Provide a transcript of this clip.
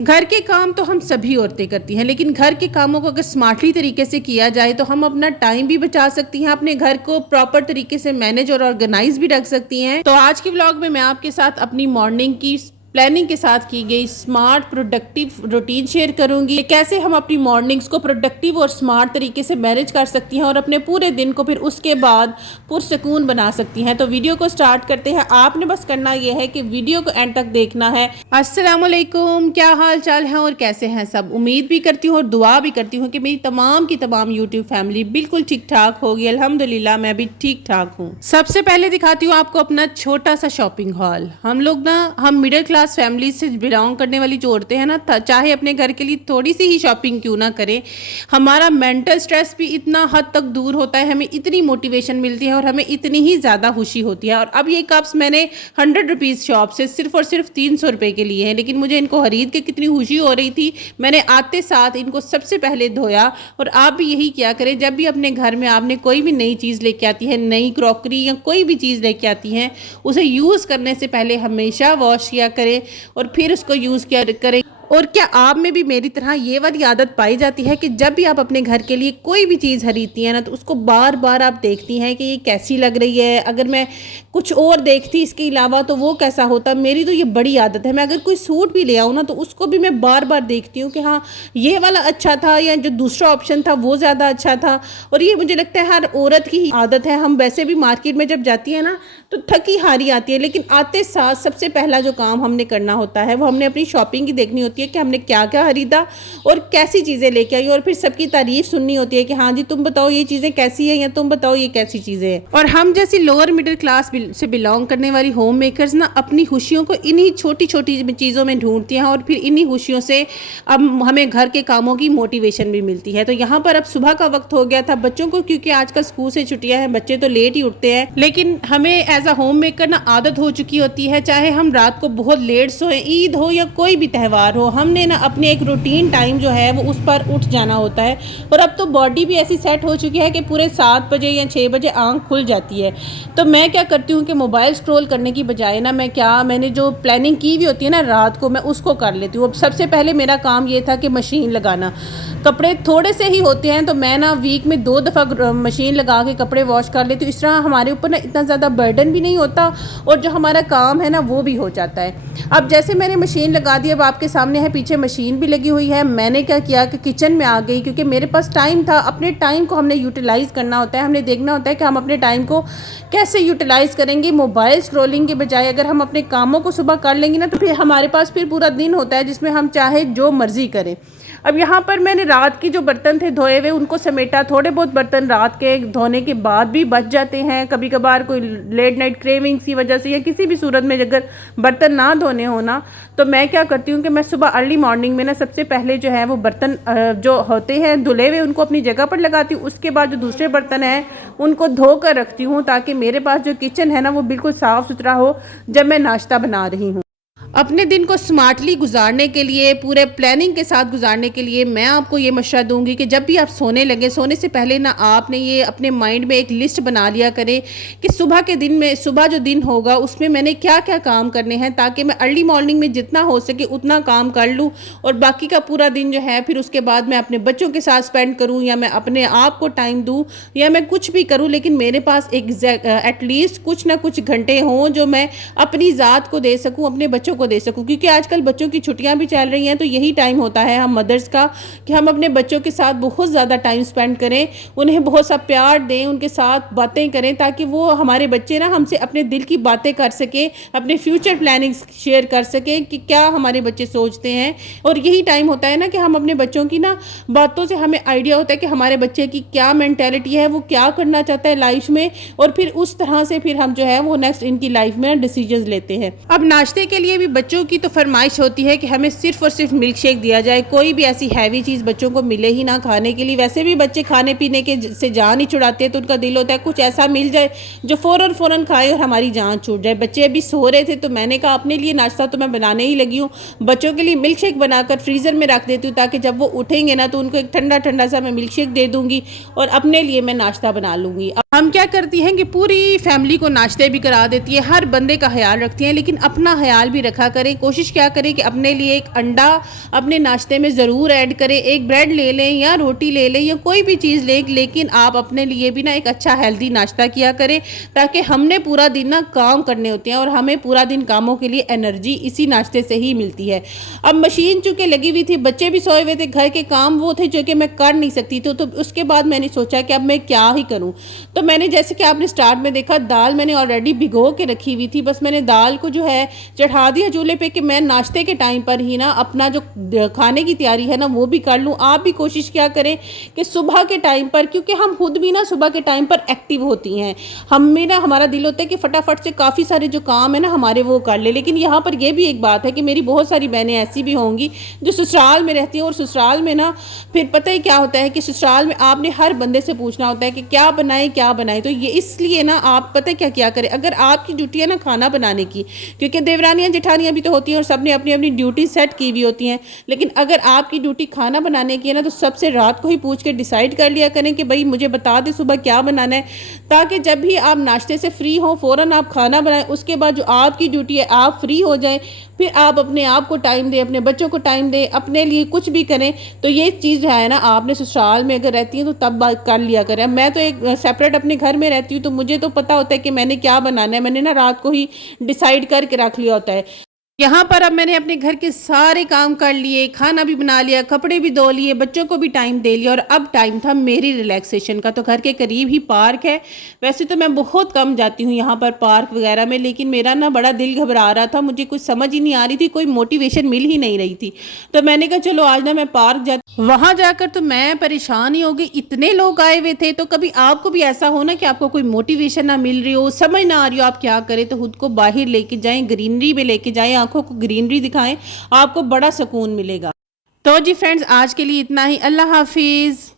घर के काम तो हम सभी औरतें करती हैं, लेकिन घर के कामों को अगर स्मार्टली तरीके से किया जाए तो हम अपना टाइम भी बचा सकती हैं, अपने घर को प्रॉपर तरीके से मैनेज और ऑर्गेनाइज भी रख सकती हैं। तो आज के व्लॉग में मैं आपके साथ अपनी मॉर्निंग की प्लानिंग के साथ की गई स्मार्ट प्रोडक्टिव रूटीन शेयर करूंगी। कैसे हम अपनी मॉर्निंग्स को प्रोडक्टिव और स्मार्ट तरीके से मैनेज कर सकती हैं और अपने पूरे दिन को फिर उसके बाद पुरसकून बना सकती हैं। तो वीडियो को स्टार्ट करते हैं। आपने बस करना यह है कि वीडियो को एंड तक देखना है। अस्सलाम वालेकुम, क्या हाल चाल है और कैसे हैं सब। उम्मीद भी करती हूँ और दुआ भी करती हूँ कि मेरी तमाम की तमाम यूट्यूब फैमिली बिल्कुल ठीक ठाक होगी। अल्हम्दुलिल्लाह मैं भी ठीक ठाक हूँ। सबसे पहले दिखाती हूँ आपको अपना छोटा सा शॉपिंग हॉल। हम मिडिल क्लास फैमिली से बिलोंग करने वाली जो औरतें हैं ना, चाहे अपने घर के लिए थोड़ी सी ही शॉपिंग क्यों ना करें, हमारा मेंटल स्ट्रेस भी इतना हद तक दूर होता है, हमें इतनी मोटिवेशन मिलती है और हमें इतनी ही ज़्यादा खुशी होती है। और अब ये कप्स मैंने 100 रुपीज़ शॉप से सिर्फ और सिर्फ 300 रुपये के लिए हैं, लेकिन मुझे इनको खरीद के कितनी खुशी हो रही थी। मैंने आते साथ इनको सबसे पहले धोया। और आप भी यही क्या करें, जब भी अपने घर में आपने कोई भी नई चीज़ लेके आती है, नई क्रॉकरी या कोई भी चीज़ लेके आती हैं, उसे यूज़ करने से पहले हमेशा वॉश किया करें और फिर उसको यूज़ किया करें। और क्या आप में भी मेरी तरह ये वाली आदत पाई जाती है कि जब भी आप अपने घर के लिए कोई भी चीज़ खरीदती हैं ना, तो उसको बार बार आप देखती हैं कि ये कैसी लग रही है, अगर मैं कुछ और देखती इसके अलावा तो वो कैसा होता। मेरी तो ये बड़ी आदत है, मैं अगर कोई सूट भी ले आऊँ ना तो उसको भी मैं बार बार देखती हूँ कि हाँ ये वाला अच्छा था या जो दूसरा ऑप्शन था वो ज़्यादा अच्छा था। और ये मुझे लगता है हर औरत की आदत है। हम वैसे भी मार्केट में जब जाती है ना तो थकी हारी आती है, लेकिन आते साथ सबसे पहला जो काम हमने करना होता है वो हमने अपनी शॉपिंग की देखनी होती है कि हमने क्या क्या खरीदा और कैसी चीज़ें लेके आई। और फिर सबकी तारीफ सुननी होती है कि हाँ जी तुम बताओ ये चीज़ें कैसी है या तुम बताओ ये कैसी चीज़ें हैं। और हम जैसी लोअर मिडिल क्लास से बिलोंग करने वाली होम मेकर्स ना अपनी खुशियों को इन्हीं छोटी छोटी चीज़ों में ढूंढती हैं और फिर इन्हीं खुशियों से अब हमें घर के कामों की मोटिवेशन भी मिलती है। तो यहाँ पर अब सुबह का वक्त हो गया था बच्चों को, क्योंकि आजकल स्कूल से छुट्टियां हैं, बच्चे तो लेट ही उठते हैं, लेकिन हमें एज अ होम मेकर ना आदत हो चुकी होती है, चाहे हम रात को बहुत लेट सोएं, ईद हो या कोई भी त्यौहार हो, हमने ना अपने एक रूटीन टाइम जो है वो उस पर उठ जाना होता है। और अब तो बॉडी भी ऐसी सेट हो चुकी है कि पूरे 7 बजे या 6 बजे आंख खुल जाती है। तो मैं क्या करती हूँ कि मोबाइल स्क्रॉल करने की बजाय ना मैंने जो प्लानिंग की हुई होती है ना रात को, मैं उसको कर लेती हूँ। अब सबसे पहले मेरा काम ये था कि मशीन लगाना। कपड़े थोड़े से ही होते हैं तो मैं ना वीक में 2 दफ़ा मशीन लगा के कपड़े वॉश कर लेती हूँ। इस तरह हमारे ऊपर ना इतना ज़्यादा बर्डन भी नहीं होता और जो हमारा काम है ना वो भी हो जाता है। अब जैसे मैंने मशीन लगा दी, अब आपके सामने है पीछे मशीन भी लगी हुई है। मैंने क्या किया कि किचन में आ गई, क्योंकि मेरे पास टाइम था। अपने टाइम को हमने यूटिलाइज़ करना होता है, हमने देखना होता है कि हम अपने टाइम को कैसे यूटिलाइज़ करेंगे। मोबाइल स्क्रॉलिंग के बजाय अगर हम अपने कामों को सुबह कर लेंगे ना तो फिर हमारे पास फिर पूरा दिन होता है जिसमें हम चाहे जो मर्ज़ी करें। अब यहाँ पर मैंने रात के जो बर्तन थे धोए हुए उनको समेटा। थोड़े बहुत बर्तन रात के धोने के बाद भी बच जाते हैं, कभी कभार कोई लेट नाइट क्रेविंग्स की वजह से या किसी भी सूरत में अगर बर्तन ना धोने हो ना, तो मैं क्या करती हूँ कि मैं सुबह अर्ली मॉर्निंग में ना सबसे पहले जो है वो बर्तन जो होते हैं धुले हुए उनको अपनी जगह पर लगाती हूँ। उसके बाद जो दूसरे बर्तन हैं उनको धो कर रखती हूँ, ताकि मेरे पास जो किचन है ना वो बिल्कुल साफ़ सुथरा हो जब मैं नाश्ता बना रही हूँ। अपने दिन को स्मार्टली गुजारने के लिए, पूरे प्लानिंग के साथ गुजारने के लिए मैं आपको ये मशवरा दूंगी कि जब भी आप सोने लगे, सोने से पहले ना आपने ये अपने माइंड में एक लिस्ट बना लिया करें कि सुबह जो दिन होगा उसमें मैंने क्या क्या काम करने हैं, ताकि मैं अर्ली मॉर्निंग में जितना हो सके उतना काम कर लूँ और बाकी का पूरा दिन जो है फिर उसके बाद मैं अपने बच्चों के साथ स्पेंड करूँ या मैं अपने आप को टाइम दूँ या मैं कुछ भी करूँ, लेकिन मेरे पास एटलीस्ट कुछ ना कुछ घंटे हों जो मैं अपनी ज़ात को दे सकूँ, अपने बच्चों को दे सकूं। क्योंकि आजकल बच्चों की छुट्टियां भी चल रही हैं, तो यही टाइम होता है हम मदर्स का कि हम अपने बच्चों के साथ बहुत ज़्यादा टाइम स्पेंड करें, उन्हें बहुत सा प्यार दें, उनके साथ बातें करें, ताकि वो हमारे बच्चे ना हमसे अपने दिल की बातें कर सकें, अपने फ्यूचर प्लानिंग शेयर कर सकें कि क्या हमारे बच्चे सोचते हैं। और यही टाइम होता है ना कि हम अपने बच्चों की ना बातों से हमें आइडिया होता है कि हमारे बच्चे की क्या मेंटेलिटी है, वो क्या करना चाहता है लाइफ में, और फिर उस तरह से फिर हम जो है वो नेक्स्ट इनकी लाइफ में डिसीजंस लेते हैं। अब नाश्ते के लिए भी बच्चों की तो फरमाइश होती है कि हमें सिर्फ और सिर्फ मिल्क शेक दिया जाए, कोई भी ऐसी हैवी चीज़ बच्चों को मिले ही ना खाने के लिए। वैसे भी बच्चे खाने पीने के से जान ही छुड़ाते हैं, तो उनका दिल होता है कुछ ऐसा मिल जाए जो फ़ौरन खाए और हमारी जान छूट जाए। बच्चे अभी सो रहे थे तो मैंने कहा अपने लिए नाश्ता तो मैं बनाने ही लगी हूँ, बच्चों के लिए मिल्क शेक बनाकर फ्रीज़र में रख देती हूँ, ताकि जब वो उठेंगे ना तो उनको एक ठंडा ठंडा सा मैं मिल्क शेक दे दूँगी और अपने लिए मैं नाश्ता बना लूँगी। हम क्या करती हैं कि पूरी फैमिली को नाश्ते भी करा देती है, हर बंदे का ख्याल रखती हैं, लेकिन अपना ख्याल भी रखा करें। कोशिश क्या करें कि अपने लिए एक अंडा अपने नाश्ते में ज़रूर ऐड करें, एक ब्रेड ले लें या रोटी ले लें या कोई भी चीज़ लें, लेकिन आप अपने लिए भी ना एक अच्छा हेल्दी नाश्ता किया करें, ताकि हमने पूरा दिन ना काम करने होते हैं और हमें पूरा दिन कामों के लिए एनर्जी इसी नाश्ते से ही मिलती है। अब मशीन चूँकि लगी हुई थी, बच्चे भी सोए हुए थे, घर के काम वो थे जो कि मैं कर नहीं सकती तो उसके बाद मैंने सोचा कि अब मैं क्या ही करूँ। तो मैंने, जैसे कि आपने स्टार्ट में देखा, दाल मैंने ऑलरेडी भिगो के रखी हुई थी, बस मैंने दाल को जो है चढ़ा दिया चूल्हे पे कि मैं नाश्ते के टाइम पर ही ना अपना जो खाने की तैयारी है ना वो भी कर लूँ। आप भी कोशिश क्या करें कि सुबह के टाइम पर, क्योंकि हम खुद भी ना सुबह के टाइम पर एक्टिव होती हैं, हमें ना हमारा दिल होता है कि फटाफट से काफ़ी सारे जो काम है ना हमारे वो कर ले। लेकिन यहाँ पर यह भी एक बात है कि मेरी बहुत सारी बहनें ऐसी भी होंगी जो ससुराल में रहती हैं, और ससुराल में ना फिर पता ही क्या होता है कि ससुराल में आपने हर बंदे से पूछना होता है कि क्या बनाए क्या बनाए। तो ये इसलिए ना आप पता क्या क्या करें, अगर आपकी ड्यूटी है ना खाना बनाने की, क्योंकि देवरानियां जेठानियां भी तो होती हैं और सबने अपनी अपनी ड्यूटी सेट की हुई होती हैं, लेकिन अगर आपकी ड्यूटी खाना बनाने की है ना तो सबसे रात को ही पूछ के डिसाइड कर लिया करें कि भाई मुझे बता दे सुबह क्या बनाना है, ताकि जब भी आप नाश्ते से फ्री हो फ़ौरन आप खाना बनाएं, उसके बाद जो आपकी ड्यूटी है आप फ्री हो जाएं, फिर आप अपने आप को टाइम दें, अपने बच्चों को टाइम दें, अपने लिए कुछ भी करें। तो ये चीज़ है ना, आपने ससुराल में अगर रहती हैं तो तब बात कर लिया करें। मैं तो एक सेपरेट अपने घर में रहती हूँ तो मुझे तो पता होता है कि मैंने क्या बनाना है, मैंने ना रात को ही डिसाइड करके रख लिया होता है। यहाँ पर अब मैंने अपने घर के सारे काम कर लिए, खाना भी बना लिया, कपड़े भी धो लिए, बच्चों को भी टाइम दे लिया, और अब टाइम था मेरी रिलैक्सेशन का। तो घर के करीब ही पार्क है, वैसे तो मैं बहुत कम जाती हूँ यहाँ पर पार्क वगैरह में, लेकिन मेरा ना बड़ा दिल घबरा रहा था, मुझे कुछ समझ ही नहीं आ रही थी, कोई मोटिवेशन मिल ही नहीं रही थी। तो मैंने कहा चलो आज ना मैं पार्क जाती। वहाँ जाकर तो मैं परेशान ही हो गई, इतने लोग आए हुए थे। तो कभी आपको भी ऐसा हो ना कि आपको कोई मोटिवेशन ना मिल रही हो, समझ ना आ रही हो आप क्या करें, तो खुद को बाहर लेके जाएं, ग्रीनरी में लेके जाएं, आंखों को ग्रीनरी दिखाएं, आपको बड़ा सुकून मिलेगा। तो जी फ्रेंड्स, आज के लिए इतना ही। अल्लाह हाफिज़।